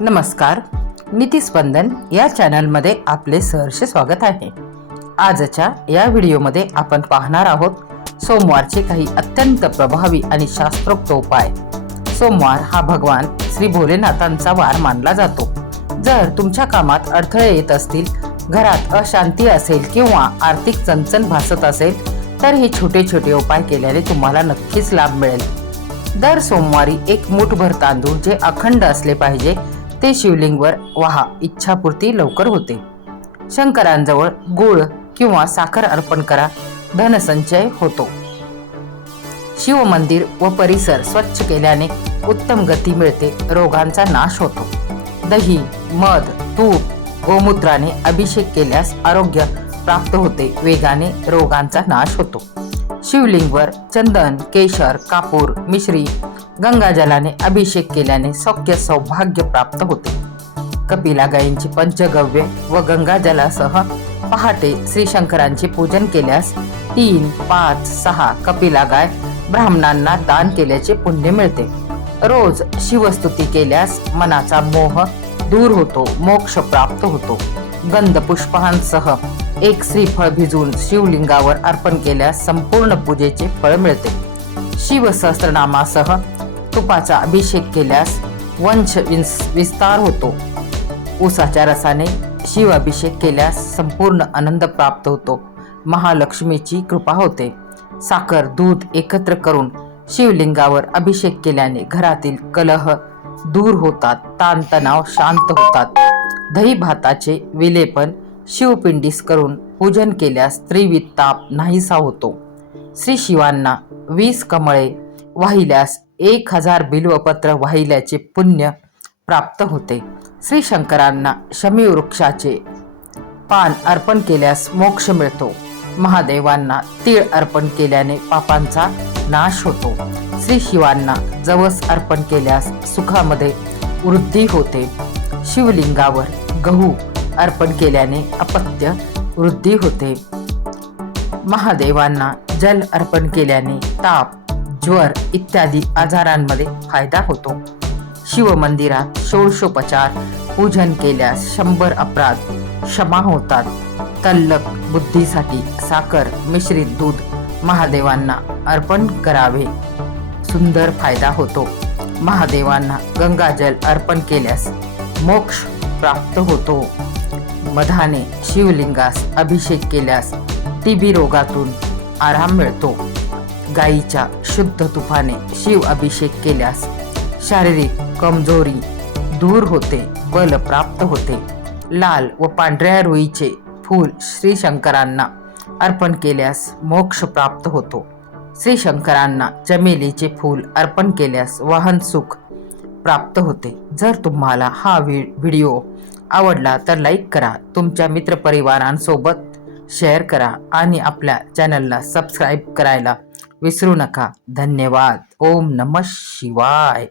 नमस्कार, नीतिस्पंदन या चॅनलमध्ये आपले सहर्ष स्वागत आहे। आजच्या या व्हिडिओमध्ये आपण पाहणार आहोत सोमवारचे काही अत्यंत प्रभावी आणि शास्त्रोक्त उपाय। सोमवार हा भगवान श्री भोलेनाथांचा वार मानला जातो। जर तुमच्या कामात अडथळे येत असतील, घरात अशांती असेल किंवा आर्थिक चणचण भासत असेल तर हे छोटे छोटे उपाय केल्याने तुम्हाला नक्कीच लाभ मिळेल। दर सोमवारी एक मूठभर तांदूळ जे अखंड असले पाहिजे ते शिवलिंगवर वाहा, इच्छापूर्ती लवकर होते। शंकरांजवळ गुळ किंवा साखर अर्पण करा, धनसंचय होतो। शिव मंदिर व परिसर स्वच्छ केल्याने उत्तम गती मिळते, रोगांचा नाश होतो। दही, मध, तूप, गोमूत्राने अभिषेक केल्यास आरोग्य प्राप्त होते, वेगाने रोगांचा नाश होतो। शिवलिंगवर चंदन, केशर, कापूर, मिश्री, गंगाजलाने अभिषेक केल्याने सौख्य सौभाग्य प्राप्त होते। कपिला गायींची पंचगव्य व गंगाजलासह पहाटे श्री शंकरांचे पूजन केल्यास 3, 5, 6 कपिला गाय ब्राह्मणांना दान केल्याचे पुण्य मिळते। रोज शिवस्तुती केल्यास मनाचा मोह दूर होतो, मोक्ष प्राप्त होतो। गंध पुष्पांसह एक श्रीफळ भिजवून शिवलिंगावर अर्पण केल्यास संपूर्ण पूजेचे फळ मिळते। शिव सहस्त्रनामासह तुपाचा अभिषेक केल्यास वंश विस्तार होतो। ऊसाच्या रसाने शिव अभिषेक केल्यास संपूर्ण आनंद प्राप्त होतो, महालक्ष्मीची कृपा होते। साखर, दूध एकत्र करून शिवलिंगावर अभिषेक केल्याने घरातील कलह दूर होतात, ताणतणाव शांत होतात। दही भाताचे विलेपन शिवपिंडीस करून पूजन केल्यास त्रिविताप नाहीसा होतो। श्री शिवांना 20 कमळे वाहिल्यास 1000 बिल्वपत्र वाहिल्याचे पुण्य प्राप्त होते। श्री शंकरांना शमी वृक्षाचे पान अर्पण केल्यास मोक्ष मिळतो। महादेवांना तीळ अर्पण केल्याने पापांचा नाश होतो। श्री शिवांना जवस अर्पण केल्यास सुखामध्ये वृद्धी होते। शिवलिंगावर गहू अर्पण केल्याने अपत्य वृद्धी होते। महादेवांना जल अर्पण केल्याने ताप, ज्वर इत्यादी आजारांमध्ये फायदा होतो। शिवमंदिरात षोडशोपचार पूजन केल्यास 100 अपराध क्षमा होतात। तल्लख बुद्धीसाठी साखर मिश्रित दूध महादेवांना अर्पण करावे, सुंदर फायदा होतो। महादेवांना गंगाजल अर्पण केल्यास मोक्ष प्राप्त होतो। मधाने शिवलिंगास अभिषेक केल्यास टीबी रोगातून आराम मिळतो। गाईच्या शुद्ध तुपाने शिव अभिषेक केल्यास शारीरिक कमजोरी दूर होते, बल प्राप्त होते। लाल व पांढऱ्या रुईचे फूल श्री शंकरांना अर्पण केल्यास मोक्ष प्राप्त होतो। श्री शंकरांना चमेलीचे फूल अर्पण केल्यास वाहन सुख प्राप्त होते। जर तुम्हाला हा व्हिडिओ आवडला तर लाईक करा, तुमच्या मित्रपरिवारांसोबत शेअर करा आणि आपल्या चॅनलला सबस्क्राईब करायला विसरू नका। धन्यवाद। ओम नमः शिवाय।